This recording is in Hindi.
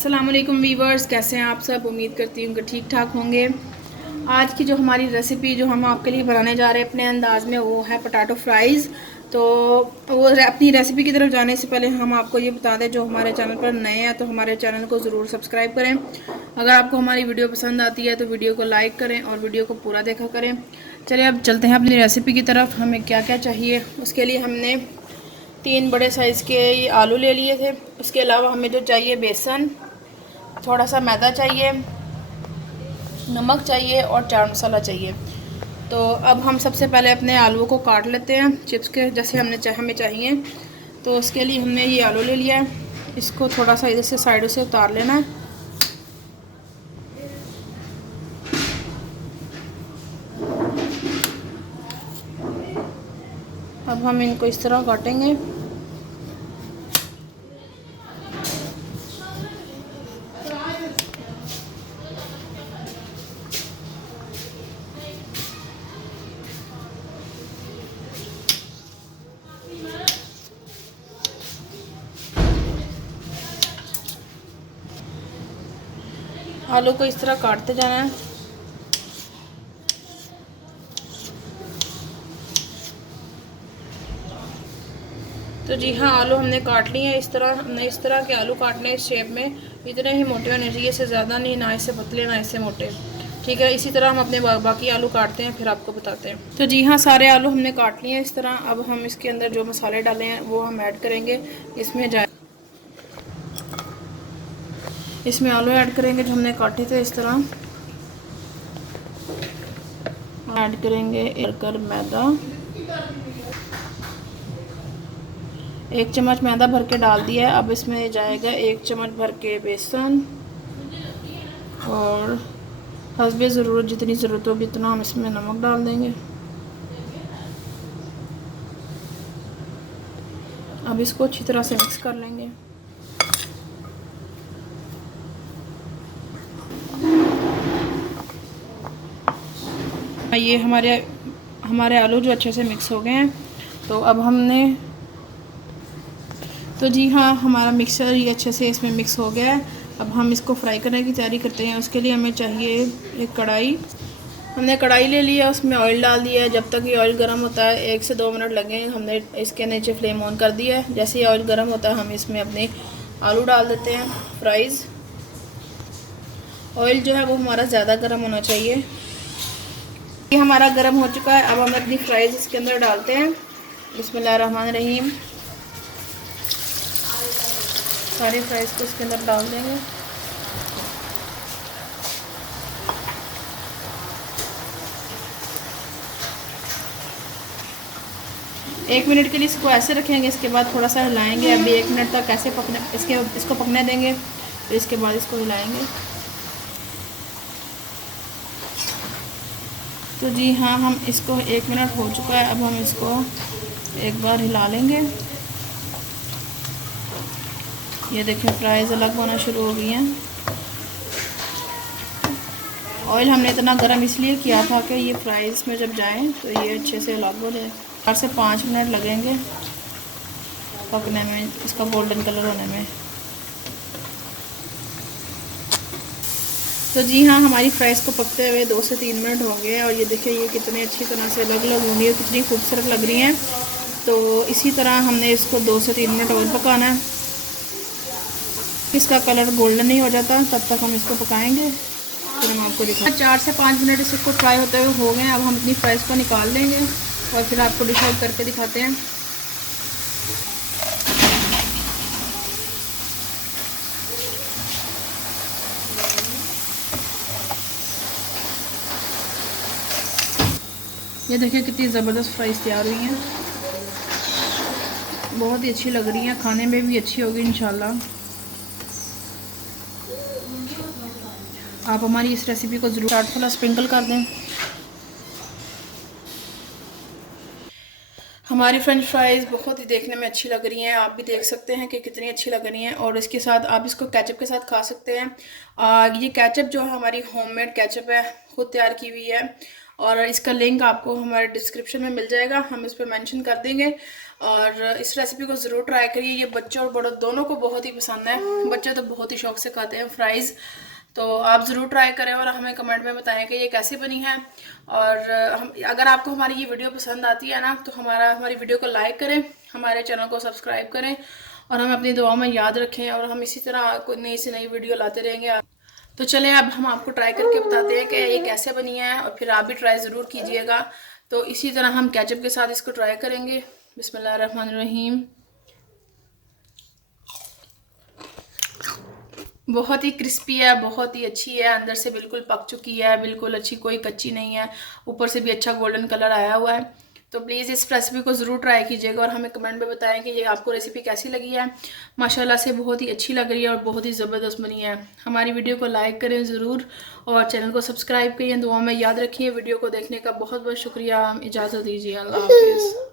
अस्सलाम वालेकुम वीवर्स, कैसे हैं आप सब। उम्मीद करती हूँ कि ठीक ठाक होंगे। आज की जो हमारी रेसिपी जो हम आपके लिए बनाने जा रहे हैं अपने अंदाज में, वो है पोटैटो फ्राइज़। तो वो अपनी रेसिपी की तरफ जाने से पहले हम आपको ये बता दें, जो हमारे चैनल पर नए हैं तो हमारे चैनल को ज़रूर सब्सक्राइब करें। अगर आपको हमारी वीडियो पसंद आती है तो वीडियो को लाइक करें और वीडियो को पूरा देखा करें। चलिए अब चलते हैं अपनी रेसिपी की तरफ। हमें क्या क्या चाहिए, उसके लिए हमने 3 बड़े साइज़ के ये आलू ले लिए थे। उसके अलावा हमें जो चाहिए बेसन, थोड़ा सा मैदा चाहिए, नमक चाहिए और चाट मसाला चाहिए। तो अब हम सबसे पहले अपने आलूओं को काट लेते हैं चिप्स के जैसे हमें चाहिए। तो उसके लिए हमने ये आलू ले लिया है, इसको थोड़ा सा इधर से साइडों से उतार लेना है। अब हम इनको इस तरह काटेंगे। आलू को इस तरह काटते जाना है। तो जी हाँ, आलू हमने काट लिए हैं। हमने इस तरह के आलू काटने इस शेप में। इतने ही मोटे होने चाहिए, इससे ज़्यादा नहीं, ना इससे पतले ना इससे मोटे। ठीक है, इसी तरह हम अपने बाकी आलू काटते हैं, फिर आपको बताते हैं। तो जी हाँ, सारे आलू हमने काट लिए हैं इस तरह। अब हम इसके अंदर जो मसाले डाले हैं वो हम ऐड करेंगे। इसमें आलू ऐड करेंगे जो हमने काटे थे इस तरह। ऐड करेंगे मैदा, 1 चम्मच मैदा भर के डाल दिया है। अब इसमें जाएगा 1 चम्मच भर के बेसन और हस्बे ज़रूरत जितनी ज़रूरत होगी इतना हम इसमें नमक डाल देंगे। अब इसको अच्छी तरह से मिक्स कर लेंगे। ये हमारे आलू जो अच्छे से मिक्स हो गए हैं। तो अब तो जी हाँ, हमारा मिक्सर ये अच्छे से इसमें मिक्स हो गया है। अब हम इसको फ्राई करने की तैयारी करते हैं। उसके लिए हमें चाहिए एक कढ़ाई। हमने कढ़ाई ले लिया, उसमें ऑयल डाल दिया है। जब तक ये ऑयल गर्म होता है 1 से 2 मिनट लगे। हमने इसके नीचे फ्लेम ऑन कर दिया है। जैसे ही ऑयल गर्म होता है हम इसमें अपने आलू डाल देते हैं फ्राइज़। ऑयल जो है वो हमारा ज़्यादा गर्म होना चाहिए। ये हमारा गर्म हो चुका है। अब हम अपनी फ्राइज़ इसके अंदर डालते हैं। बिस्मिल्लाहिर्रहमानिर्रहीम। सारे फ्राइज़ को इसके अंदर डाल देंगे। एक मिनट के लिए इसको ऐसे रखेंगे, इसके बाद थोड़ा सा हिलाएंगे। अभी 1 मिनट तक ऐसे इसको पकने देंगे, फिर इसके बाद इसको हिलाएंगे। तो जी हाँ, हम इसको 1 मिनट हो चुका है। अब हम इसको एक बार हिला लेंगे। ये देखिए फ्राइज़ अलग होना शुरू हो गई हैं। ऑयल हमने इतना गर्म इसलिए किया था कि ये फ्राइज़ में जब जाएं तो ये अच्छे से अलग हो जाए। 4 से 5 मिनट लगेंगे पकने में, इसका गोल्डन कलर होने में। तो जी हाँ, हमारी फ्राइज़ को पकते हुए 2 से 3 मिनट हो गए और ये देखिए ये कितनी अच्छी तरह से अलग अलग होंगी और कितनी खूबसूरत लग रही हैं। तो इसी तरह हमने इसको 2 से 3 मिनट और पकाना है। इसका कलर गोल्डन नहीं हो जाता तब तक हम इसको पकाएंगे। फिर हम आपको दिखाएं। 4 से 5 मिनट इसको फ्राई होते हुए हो गए। अब हम अपनी फ्राइज़ को निकाल लेंगे और फिर आपको डिश आउट करके दिखाते हैं। ये देखिए कितनी ज़बरदस्त फ्राइज़ तैयार हुई हैं। बहुत ही अच्छी लग रही हैं, खाने में भी अच्छी होगी इंशाल्लाह। आप हमारी इस रेसिपी को ज़रूर चाट मसाला स्प्रिंकल कर दें। हमारी फ्रेंच फ्राइज़ बहुत ही देखने में अच्छी लग रही हैं। आप भी देख सकते हैं कि कितनी अच्छी लग रही हैं। और इसके साथ आप इसको केचप के साथ खा सकते हैं। ये केचप जो है हमारी होममेड केचप है, खुद तैयार की हुई है। और इसका लिंक आपको हमारे डिस्क्रिप्शन में मिल जाएगा, हम इस पर मेंशन कर देंगे। और इस रेसिपी को ज़रूर ट्राई करिए। ये बच्चों और बड़ों दोनों को बहुत ही पसंद है। बच्चे तो बहुत ही शौक से खाते हैं फ्राइज़। तो आप ज़रूर ट्राई करें और हमें कमेंट में बताएं कि ये कैसी बनी है। और हम अगर आपको हमारी ये वीडियो पसंद आती है ना तो हमारी वीडियो को लाइक करें, हमारे चैनल को सब्सक्राइब करें और हमें अपनी दुआओं में याद रखें। और हम इसी तरह कोई नई से नई वीडियो लाते रहेंगे। तो चलें अब हम आपको ट्राई करके बताते हैं कि ये कैसे बनी है और फिर आप भी ट्राई ज़रूर कीजिएगा। तो इसी तरह हम केचप के साथ इसको ट्राई करेंगे। बिस्मिल्लाहिर्रहमानिर्रहीम। बहुत ही क्रिस्पी है, बहुत ही अच्छी है, अंदर से बिल्कुल पक चुकी है, बिल्कुल अच्छी, कोई कच्ची नहीं है, ऊपर से भी अच्छा गोल्डन कलर आया हुआ है। तो प्लीज़ इस रेसिपी को ज़रूर ट्राई कीजिएगा और हमें कमेंट में बताएं कि ये आपको रेसिपी कैसी लगी है। माशाल्लाह से बहुत ही अच्छी लग रही है और बहुत ही ज़बरदस्त बनी है। हमारी वीडियो को लाइक करें ज़रूर और चैनल को सब्सक्राइब करिए। दुआ में याद रखिए। वीडियो को देखने का बहुत बहुत शुक्रिया। इजाज़त दीजिए। अल्लाह हाफिज़।